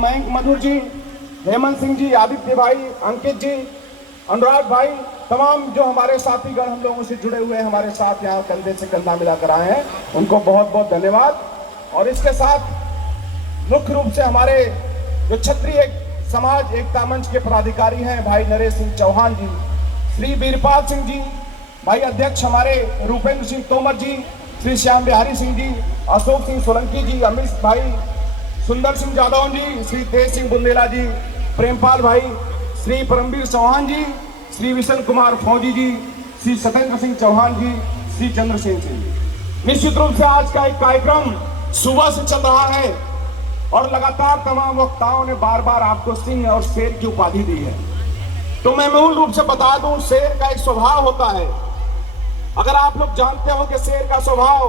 मयंक मधुर जी, हेमंत सिंह जी, आदित्य भाई, अंकित जी, अनुराग भाई, तमाम जो हमारे साथीगण हम लोगों से जुड़े हुए हमारे साथ यहाँ कंधे से कंधा मिलाकर आए हैं, उनको बहुत बहुत धन्यवाद। और इसके साथ मुख्य रूप से हमारे जो क्षत्रिय समाज एकता मंच के पदाधिकारी हैं भाई नरेश सिंह चौहान जी, श्री वीरपाल सिंह जी, भाई अध्यक्ष हमारे रूपेंद्र सिंह तोमर जी, श्री श्याम बिहारी सिंह जी, अशोक सिंह सोलंकी जी, अमित भाई, सुंदर सिंह जादव जी, श्री तेज सिंह बुंदेला जी, प्रेमपाल भाई, श्री परमवीर चौहान जी, श्री विशन कुमार फौजी जी, श्री सत्येंद्र सिंह चौहान जी, श्री चंद्रसेन सिंह जी। निश्चित रूप से आज का एक कार्यक्रम सुबह से चल रहा है और लगातार तमाम वक्ताओं ने बार बार आपको सिंह और शेर की उपाधि दी है। तो मैं मूल रूप से बता दूं, शेर का एक स्वभाव होता है, अगर आप लोग जानते हो कि शेर का स्वभाव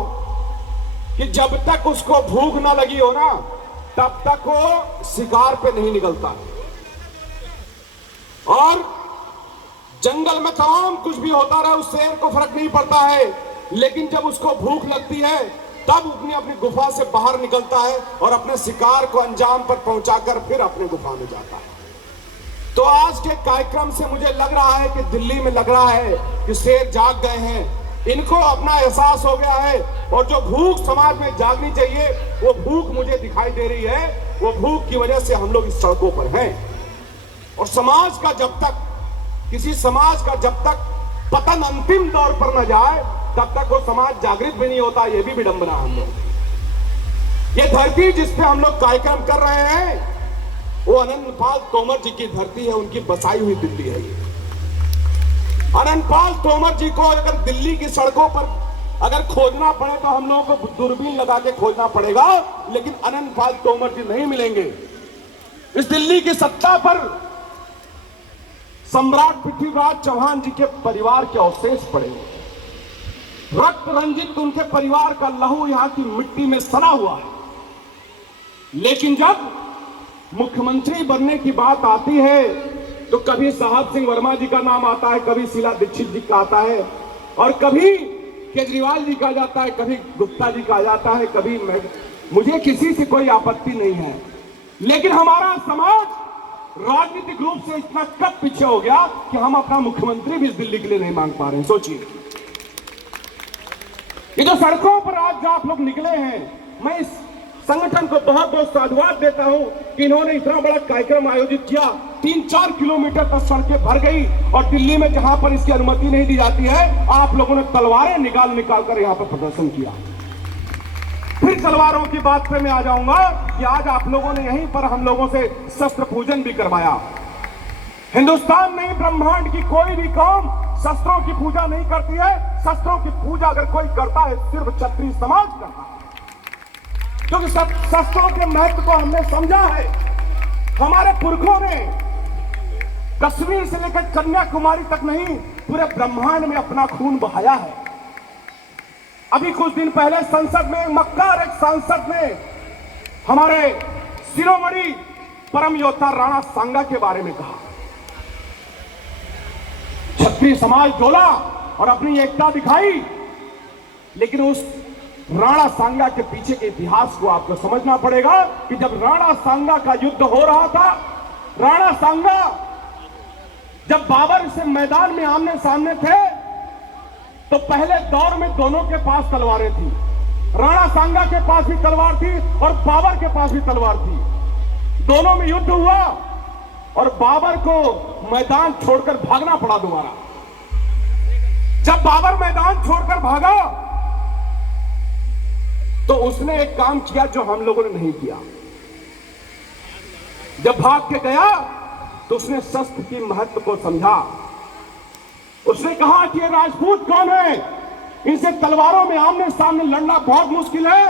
कि जब तक उसको भूख ना लगी हो ना तब तक वो शिकार पे नहीं निकलता, और जंगल में तमाम कुछ भी होता रहा उस शेर को फर्क नहीं पड़ता है, लेकिन जब उसको भूख लगती है तब अपनी गुफा से बाहर निकलता है और अपने शिकार को अंजाम पर पहुंचाकर फिर अपने गुफा में जाता है। तो आज के कार्यक्रम से मुझे लग रहा है कि दिल्ली में लग रहा है कि शेर जाग गए हैं, इनको अपना एहसास हो गया है, और जो भूख समाज में जागनी चाहिए वो भूख मुझे दिखाई दे रही है। वो भूख की वजह से हम लोग इस सड़कों पर हैं, और समाज का जब तक किसी समाज का जब तक पतन अंतिम दौर पर न जाए तब तक वो समाज जागृत भी नहीं होता। ये भी विडंबना हम लोग। ये धरती जिस पे हम लोग कार्यक्रम कर रहे हैं वो अनंतपाल तोमर जी की धरती है, उनकी बसाई हुई दिल्ली है ये। अनंतपाल तोमर जी को अगर दिल्ली की सड़कों पर अगर खोजना पड़े तो हम लोगों को दूरबीन लगा के खोजना पड़ेगा, लेकिन अनंतपाल तोमर जी नहीं मिलेंगे। इस दिल्ली की सत्ता पर सम्राट पृथ्वीराज चौहान जी के परिवार के अवशेष पड़े हुए, रक्त रंजित उनके परिवार का लहू यहां की मिट्टी में सना हुआ है। लेकिन जब मुख्यमंत्री बनने की बात आती है तो कभी साहब सिंह वर्मा जी का नाम आता है, कभी शीला दीक्षित जी का आता है, और कभी केजरीवाल जी का आ जाता है, कभी गुप्ता जी का आ जाता है, कभी मुझे किसी से कोई आपत्ति नहीं है। लेकिन हमारा समाज राजनीतिक रूप से इतना कब पीछे हो गया कि हम अपना मुख्यमंत्री भी इस दिल्ली के लिए नहीं मांग पा रहे हैं। सोचिए, ये जो सड़कों पर आज आप लोग निकले हैं, मैं इस संगठन को बहुत बहुत साधुवाद देता हूं कि इन्होंने इतना बड़ा कार्यक्रम आयोजित किया। 3-4 किलोमीटर तक सड़कें भर गई, और दिल्ली में जहां पर इसकी अनुमति नहीं दी जाती है आप लोगों ने तलवारें निकाल कर यहां पर प्रदर्शन किया। फिर तलवारों की बात पे मैं आ जाऊंगा कि आज आप लोगों ने यहीं पर हम लोगों से शस्त्र पूजन भी करवाया। हिंदुस्तान नहीं, ब्रह्मांड की कोई भी कौम शस्त्रों की पूजा नहीं करती है। शस्त्रों की पूजा अगर कोई करता है सिर्फ क्षत्रिय समाज करता है, क्योंकि शस्त्रों के महत्व को हमने समझा है। हमारे पुरखों ने कश्मीर से लेकर कन्याकुमारी तक नहीं, पूरे ब्रह्मांड में अपना खून बहाया है। अभी कुछ दिन पहले संसद में मक्कार एक सांसद ने हमारे शिरोमणि परम योद्धा राणा सांगा के बारे में कहा। क्षत्रिय समाज डोला और अपनी एकता दिखाई, लेकिन उस राणा सांगा के पीछे के इतिहास को आपको समझना पड़ेगा कि जब राणा सांगा का युद्ध हो रहा था, राणा सांगा जब बाबर से मैदान में आमने सामने थे तो पहले दौर में दोनों के पास तलवारें थी। राणा सांगा के पास भी तलवार थी और बाबर के पास भी तलवार थी। दोनों में युद्ध हुआ और बाबर को मैदान छोड़कर भागना पड़ा दोबारा। जब बाबर मैदान छोड़कर भागा तो उसने एक काम किया जो हम लोगों ने नहीं किया। जब भाग के गया तो उसने शस्त्र की महत्व को समझा। उसने कहा कि ये राजपूत कौन है, इनसे तलवारों में आमने सामने लड़ना बहुत मुश्किल है।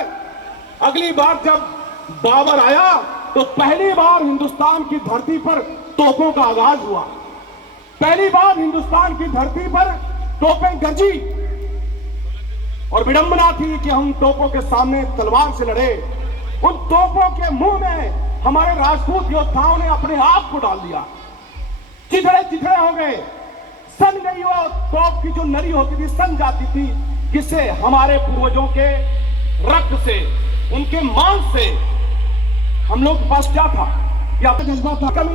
अगली बार जब बाबर आया तो पहली बार हिंदुस्तान की धरती पर तोपों का आगाज हुआ। पहली बार हिंदुस्तान की धरती पर तोपें गरजी, और विडंबना थी कि हम तोपों के सामने तलवार से लड़े। उन तोपों के मुंह में हमारे राजपूत योद्धाओं ने अपने आप को डाल दिया। चिथड़े चिथड़े हो गए, सन गई। वो तोप की जो नरी होती थी सन जाती थी, जिससे हमारे पूर्वजों के रक्त से, उनके मांस से हम लोग के पास क्या था? कि आपका जज्बा था कमी